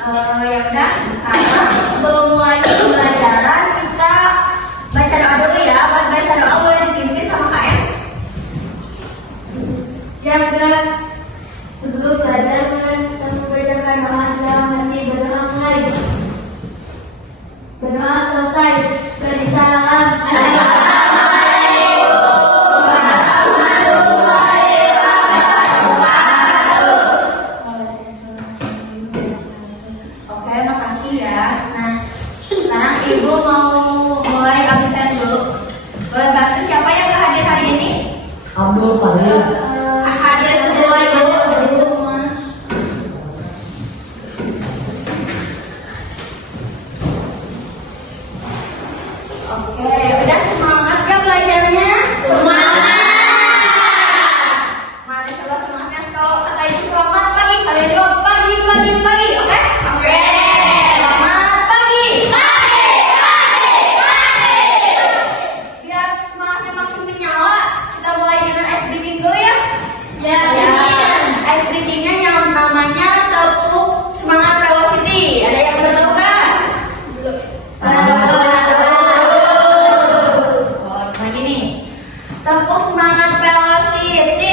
Ya udah, sekarang sebelum mulai pembelajaran kita baca doa dulu ya. Buat baca doa boleh dipimpin sama KM. Jaga sebelum belajar kita membacakan doa dalam hati, berdoa mulai. Berdoa selesai. Beri salam. Oke, makasih ya. Nah, sekarang Ibu mau mulai absen dulu. Boleh bantu siapa yang gak hadir hari ini? Abdul Qadir. Hadir semua Ibu. Oke, udah semangat gak belajarnya? Semangat. Mana coba semangatnya? Kalau kata Ibu selamat pagi, kalian jawab pagi, pagi, pagi. Oke? Oke. Selamat pagi. Pagi, pagi, pagi. Biar semangatnya makin menyala, kita mulai dengan ice breaking dulu ya. Ya. Ice breakingnya yang namanya tepuk semangat velocity. Ada yang udah tahu kan? Belum. Lagi nih. Tepuk semangat velocity.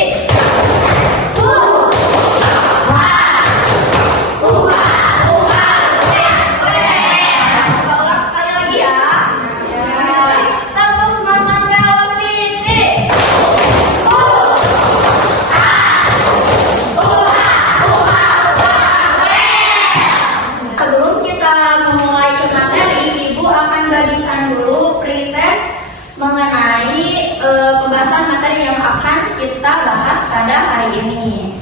Ulang sekali lagi ya. Tepuk semangat velocity. Sebelum kita memulai ke materi, Ibu akan bagikan dulu pretest mengenai pembahasan materi yang akan kita bahas pada hari ini.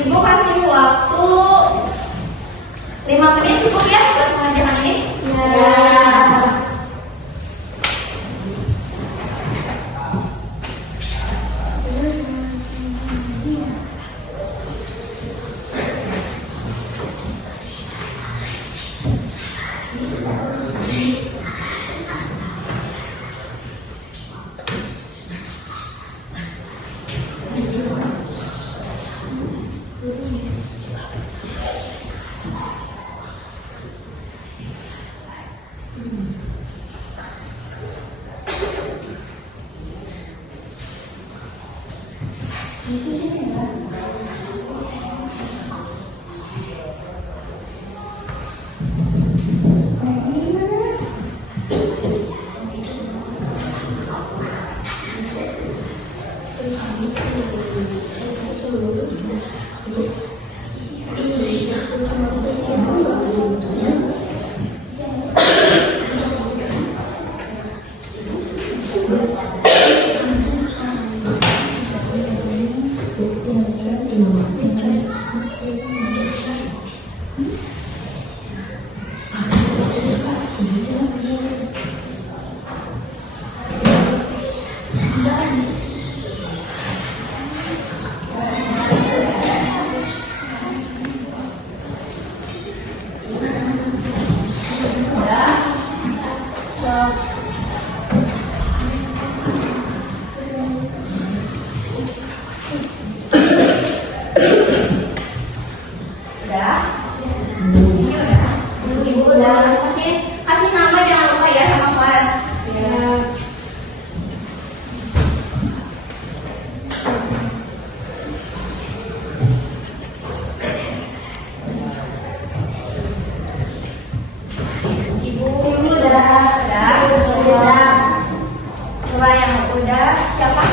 Ibu kasih waktu 5 menit cukup ya buat pengajaran ini? Ya. siapa?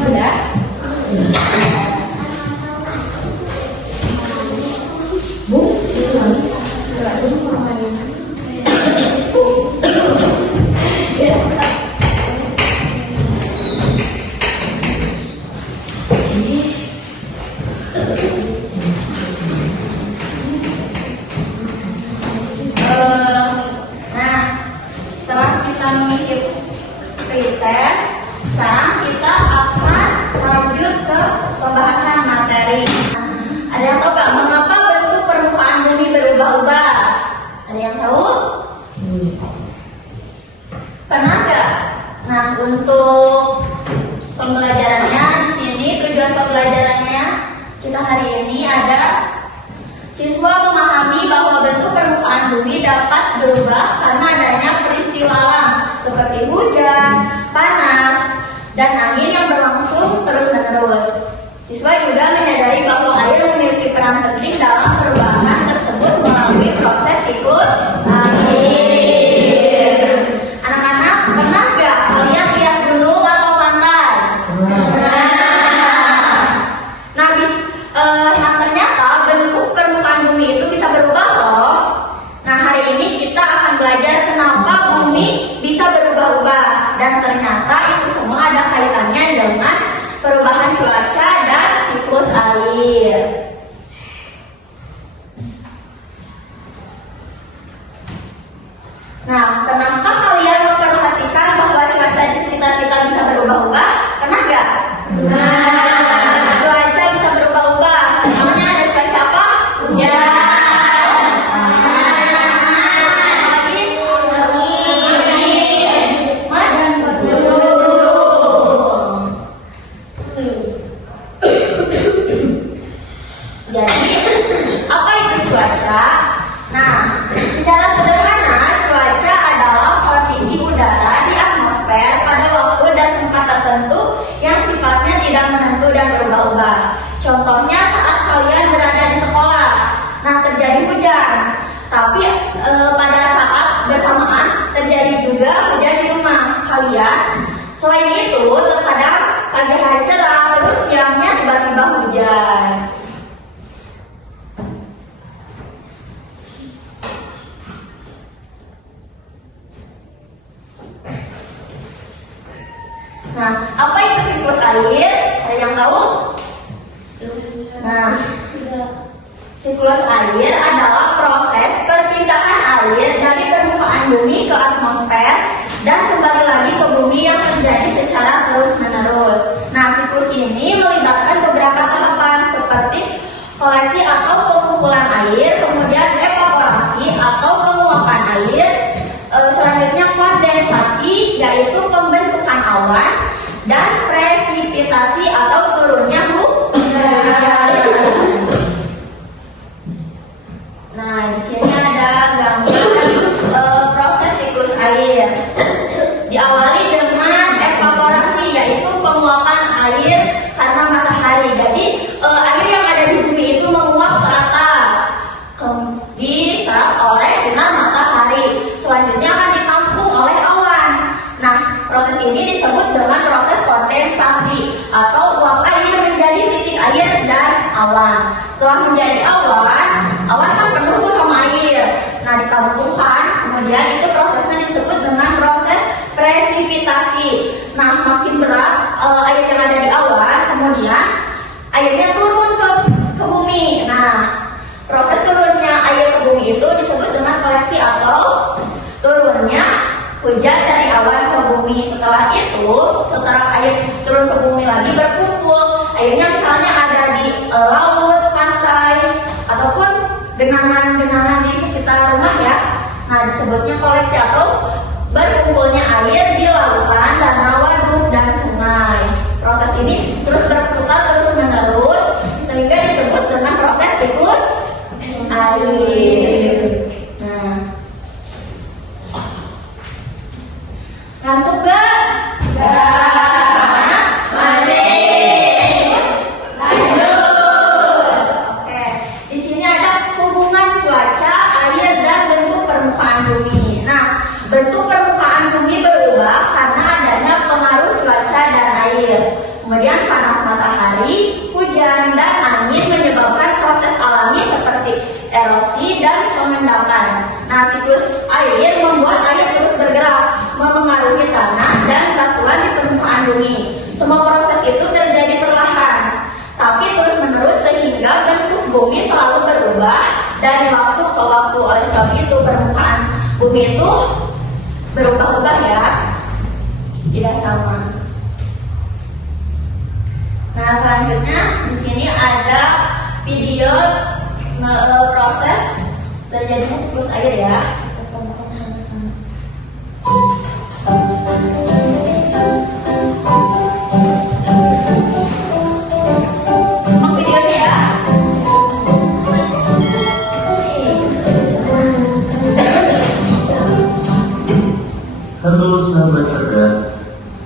Udah. Bu, sini lagi. Nah, setelah kita mengisi pretest, sekarang kita akan lanjut ke pembahasan materi. Ada yang tahu nggak mengapa bentuk permukaan bumi berubah-ubah? Ada yang tahu? Pernah nggak? Nah, untuk pembelajarannya di sini tujuan pembelajarannya kita hari ini ada siswa memahami bahwa bentuk permukaan bumi dapat berubah karena adanya peristiwa alam seperti hujan, panas, dan angin yang berlangsung terus-menerus. Siswa juga menyadari bahwa air memiliki peran penting dalam perubahan tersebut melalui proses siklus air. Anak-anak, pernah nggak kalian lihat gunung atau pantai? Nah, ternyata bentuk permukaan bumi itu bisa berubah loh. Nah, hari ini kita akan belajar kenapa bumi bisa berubah-ubah. Dan ternyata itu semua ada kaitannya dengan perubahan cuaca dan siklus air. Nah, pernahkah kalian memperhatikan bahwa cuaca di sekitar kita bisa berubah-ubah? Pernah nggak? Cuaca bisa berubah-ubah. Namanya ada cuaca apa? Hujan. Jadi, apa itu cuaca? Nah, secara sederhana, cuaca adalah kondisi udara di atmosfer pada waktu dan tempat tertentu yang sifatnya tidak menentu dan berubah-ubah. Contohnya saat kalian berada di sekolah, nah terjadi hujan. Tapi pada saat bersamaan terjadi juga hujan di rumah kalian. Selain itu, terkadang pagi hari cerah, terus siangnya tiba-tiba hujan. Nah, apa itu siklus air? Ada yang tahu? Nah, siklus air adalah proses perpindahan air dari permukaan bumi ke atmosfer dan kembali lagi ke bumi yang terjadi secara terus-menerus. Nah, siklus ini melibatkan beberapa tahapan seperti koleksi atau pengumpulan air, kemudian evaporasi atau penguapan air, selanjutnya kondensasi yaitu pembentukan awan, dan presipitasi atau turunnya hujan. Nah, di sini ada gambar proses siklus air. Diawali dengan evaporasi yaitu penguapan air karena matahari. Jadi air yang ada di bumi itu menguap ke atas, diserap oleh sinar matahari. Selanjutnya akan ditampung oleh awan. Nah, proses ini disebut dengan proses kondensasi atau uap air menjadi titik air dan awan. Setelah menjadi awan, awan kan penuh tuh sama air. Nah, ditampungkan, kemudian itu prosesnya disebut dengan proses presipitasi. Nah, makin berat air yang ada di awan, kemudian airnya turun ke bumi. Nah, proses turunnya air ke bumi itu disebut dengan koleksi atau turunnya hujan dari awan ke bumi. Setelah itu, setelah air turun ke bumi lagi berkumpul, airnya misalnya ada di laut, pantai, ataupun genangan-genangan di sekitar rumah ya. Nah, disebutnya koleksi atau berkumpulnya air di lautan, danau, waduk, dan sungai. Proses ini terus berputar terus-menerus sehingga disebut dengan proses siklus air. Nah, ngantuk gak? Bentuk permukaan bumi berubah karena adanya pengaruh cuaca dan air. Kemudian panas matahari, hujan, dan angin menyebabkan proses alami seperti erosi dan pengendapan. Nah, siklus air membuat air terus bergerak, memengaruhi tanah dan batuan di permukaan bumi. Semua proses itu terjadi perlahan, tapi terus-menerus sehingga bentuk bumi selalu berubah dari waktu ke waktu. Oleh sebab itu, permukaan bumi itu berubah-ubah ya, tidak sama. Nah, selanjutnya di sini ada video proses terjadinya siklus air ya. Simak videonya ya. Halo sahabat cerdas,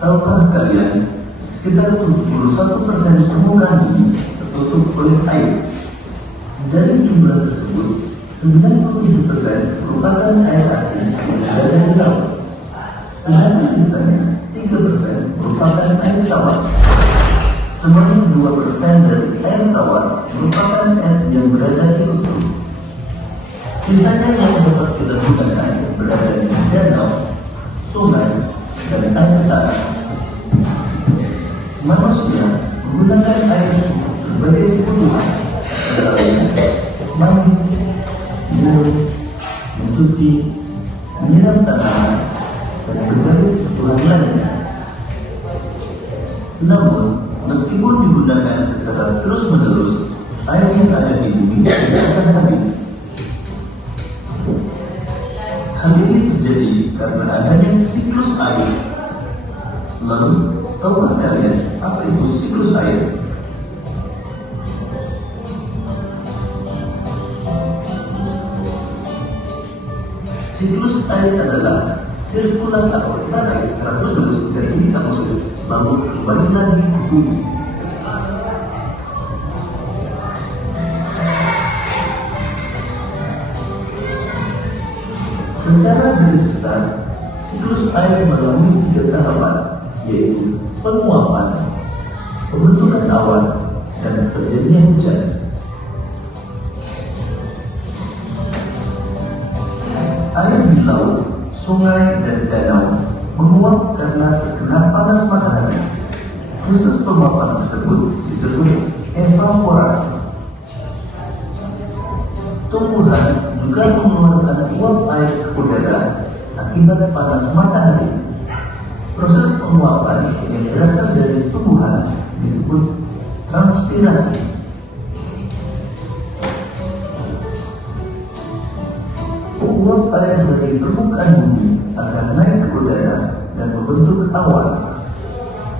tahukah kalian sekitar 71% permukaan bumi tertutup oleh air. Dari jumlah tersebut, 97% merupakan air asin yang berada di laut. Sedangkan sisanya 3% merupakan air tawar. Sebanyak 2% dari air tawar merupakan es yang berada di kutub. Sisanya yang dapat kita gunakan berada di danau, sungai, dan air tanah. Manusia menggunakan air untuk berbagai kebutuhan, misalnya mandi, minum, mencuci, menyiram tanaman, dan berbagai kebutuhan lainnya. Namun, meskipun digunakan secara terus-menerus, air yang ada di bumi tidak akan habis. Hal ini terjadi karena adanya siklus air. Lalu, tahukah kalian apa itu siklus air? Siklus air adalah sirkulasi atau tarik terus-menerus dari atmosfer lalu kembali lagi ke bumi. Secara garis besar, siklus air melalui 3 tahapan, yaitu penguapan, pembentukan awan, dan terjadinya hujan. Air di laut, sungai, dan danau menguap karena terkena panas matahari. Proses penguapan tersebut disebut evaporasi. Tumbuhan juga mengeluarkan uap air ke udara akibat panas matahari. Proses penguapan yang berasal dari tumbuhan disebut transpirasi. Uap air dari permukaan bumi akan naik ke udara dan membentuk awan.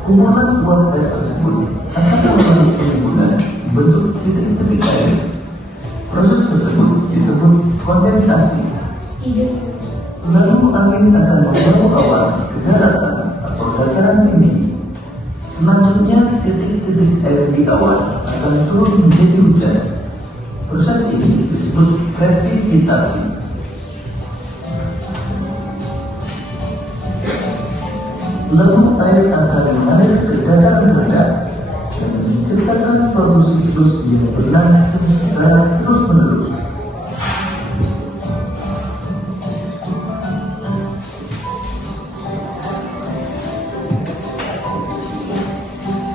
Kumpulan uap air tersebut akan membentuk timbunan bentuk titik-titik air. Proses tersebut disebut kondensasi. Lalu angin akan membawa awan ke daratan atau dataran tinggi. Selanjutnya titik-titik air di awan akan turun menjadi hujan. Proses ini disebut presipitasi. Lalu air akan mengalir ke dataran rendah dan menciptakan suatu siklus yang berlangsung secara terus-menerus.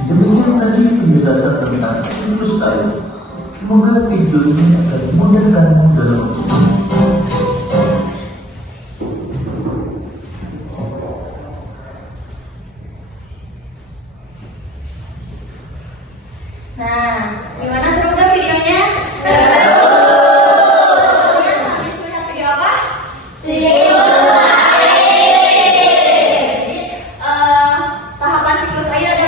Demikian tadi penjelasan tentang siklus air. Semoga video ini akan memudahkanmu dalam Nah, gimana, seru gak videonya? Seru. Kalian sudah video apa? Siklus air. Jadi tahapan siklus air ada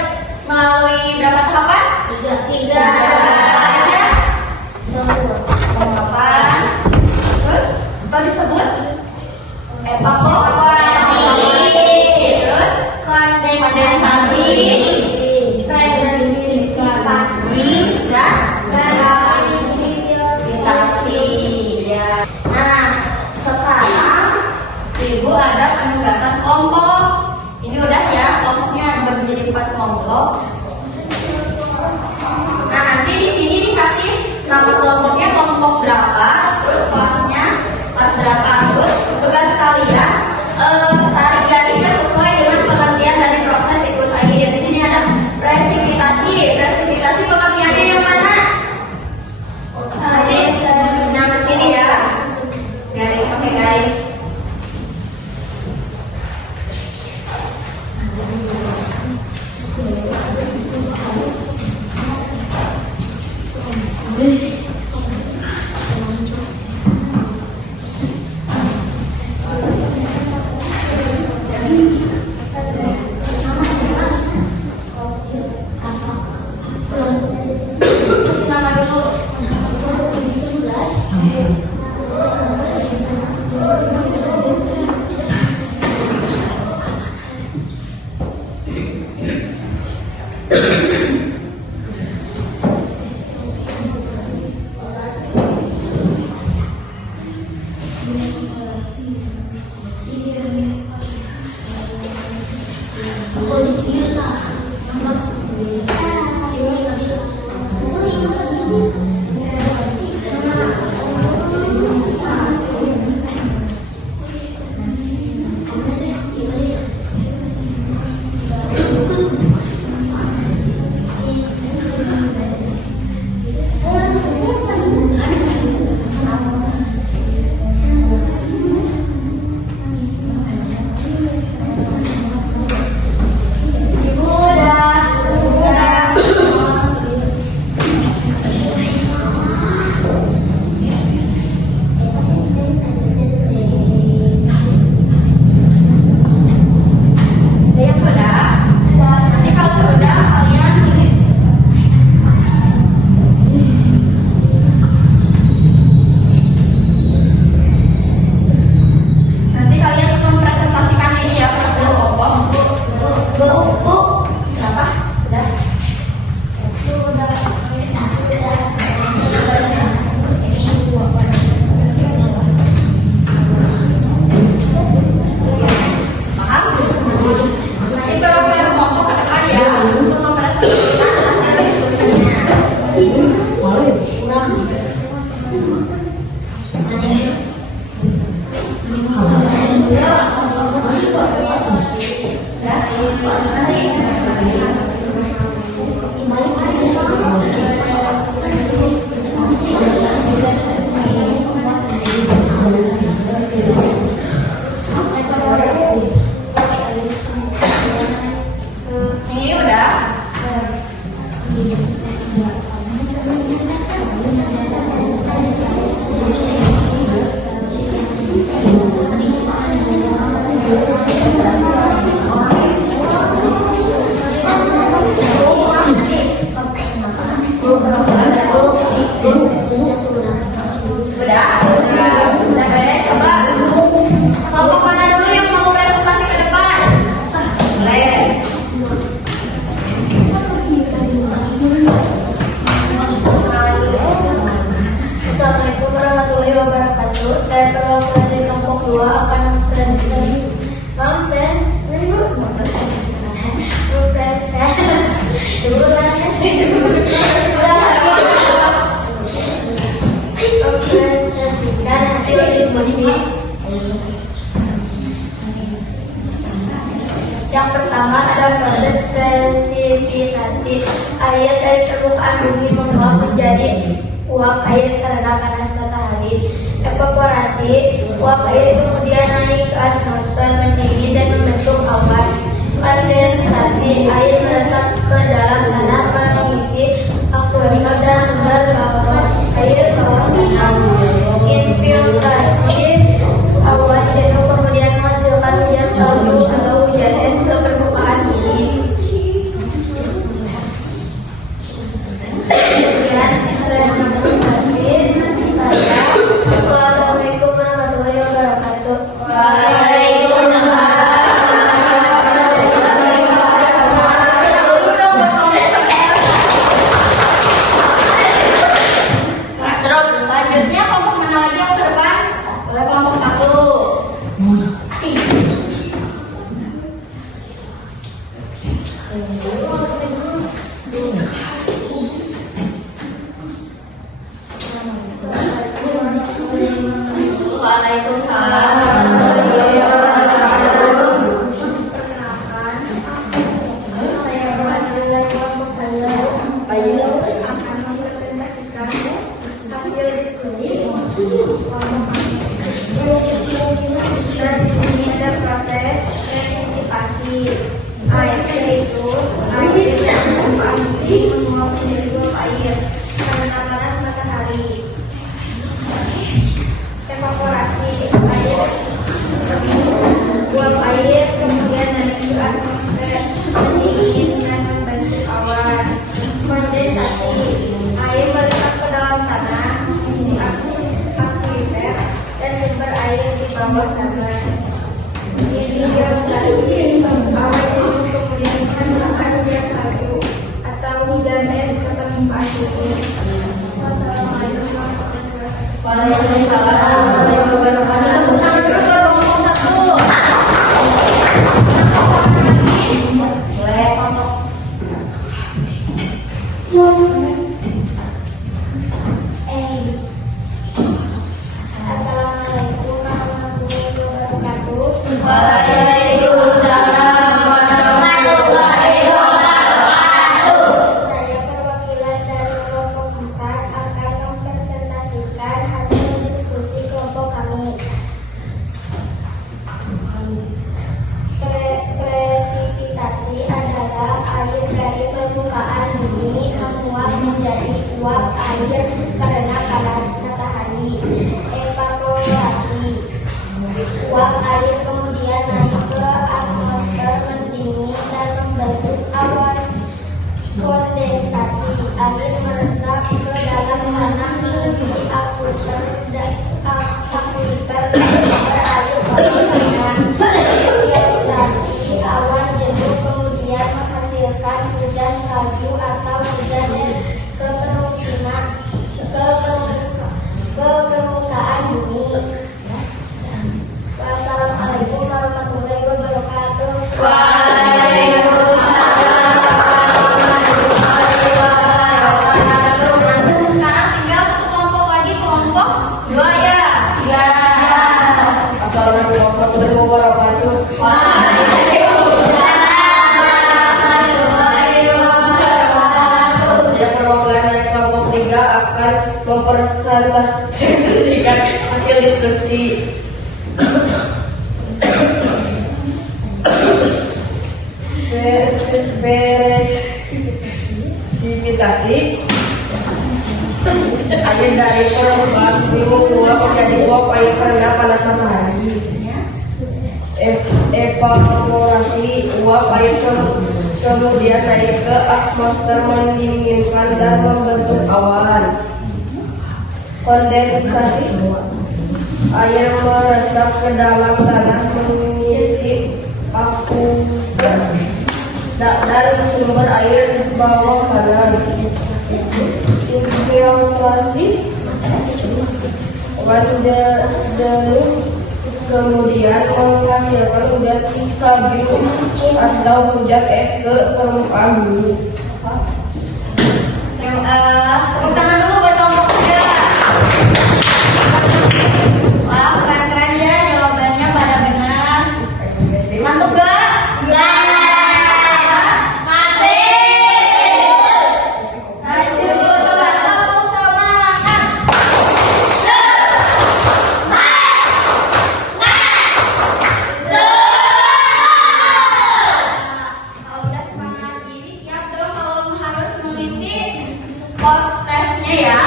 4 kelompok. Nah, nanti di sini dikasih nama kelompoknya kelompok berapa, terus kelasnya kelas berapa. Terus tugas kalian tarik garisnya sesuai dengan pengertian dari proses siklus air. Di sini ada presipitasi. Presipitasi pengertiannya yang mana? Nah, ke sini ya. Garis, pakai garis. Nama dulu. Ini udah. Udah beres. Coba kelompok mana dulu yang mau presentasi ke depan? Mulai. Assalamualaikum warahmatullahi wabarakatuh. Saya perwakilan dari kelompok 2 akan Yang pertama ada proses presipitasi. Air dari permukaan bumi menguap menjadi uap air karena panas matahari. Evaporasi, uap air kemudian naik ke atmosfer, mendidih dan membentuk awan. Kondensasi, air meresap ke dalam tanah mengisi akuarium dan berlawan air bawah tanah. Infiltrasi, awan jenuh kemudian menghasilkan hujan salju atau hujan es ke permukaan bumi. Kemudian presentasi saya. Wassalamualaikum warahmatullahi wabarakatuh. Air yaitu air yang menguap menjadi uap air karena panas matahari. Evaporasi air, uap air kemudian naik ke atmosfer mendingin dan membentuk awan. Kondensasi air meresap ke dalam tanah, isi akuifer dan sumber air di bawah tanah. Irigasi awan itu kemudian menghasilkan hujan salju atau hujan es ke permukaan bumi. Wassalamualaikum warahmatullahi wabarakatuh. Waalaikumsalam warahmatullahi wabarakatuh. Tepuk tangan terus buat kelompok satu. Boleh kelompok. Assalamualaikum warahmatullahi wabarakatuh. Waalaikumsalam warahmatullahi wabarakatuh. Saya perwakilan dari kelompok 4 akan mempresentasikan hasil diskusi kelompok kami. Presipitasi adalah air dari permukaan bumi menguap menjadi uap air karena panas matahari. Evaporasi uap air kemudian naik ke atmosfer mendingin dan membentuk awan. Kondensasi air meresap ke dalam tanah mengisi akuifer dan sumber air bawah tanah. Irigasi awan jenuh kemudian menghasilkan hujan salju atau hujan es ke permukaan bumi. Wassalamualaikum warahmatullahi wabarakatuh. Waalaikumsalam warahmatullahi wabarakatuh. Sekarang tinggal satu kelompok lagi, kelompok 2 ya. Ya. Assalamualaikum warahmatullahi wabarakatuh. Waalaikumsalam warahmatullahi wabarakatuh. Saya perwakilan dari kelompok 3 akan mempresentasikan hasil diskusi. Presipitasi air dari permukaan bumi menguap menjadi uap air karena panas matahari. Evaporasi uap air kemudian naik ke atmosfer mendinginkan dan membentuk awan. Kondensasi air meresap ke dalam tanah mengisi akuifer dan sumber air di bawah tanah. Infiltrasi awan jenuh kemudian menghasilkan hujan salju atau hujan es ke permukaan bumi. Tepuk tangan dulu buat kelompok 3. Wah, keren-keren ya jawabannya pada benar. Mantap gak? Mati. Lanjut, coba tepuk semangat. Kalau udah semangat diri, siap dong kalau harus mengisi post testnya ya.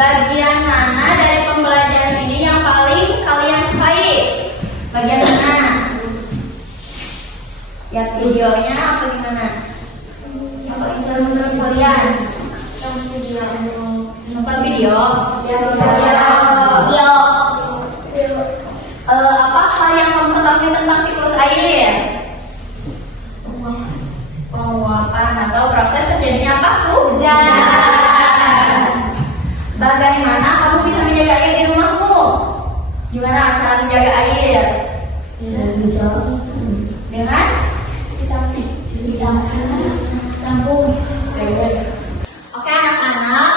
Bagian mana dari pembelajaran ini yang paling kalian sukai? Bagian mana? Lihat videonya apa gimana? Yang paling seru menurut kalian? Yang video. Nonton video? Ya, video. Apa hal yang kamu ketahui tentang siklus air? Penguapan atau proses terjadinya apa? Hujan. Bagaimana kamu bisa menjaga air di rumahmu? Gimana cara menjaga air? Bisa. Dengan Kita tampung. Oke anak-anak,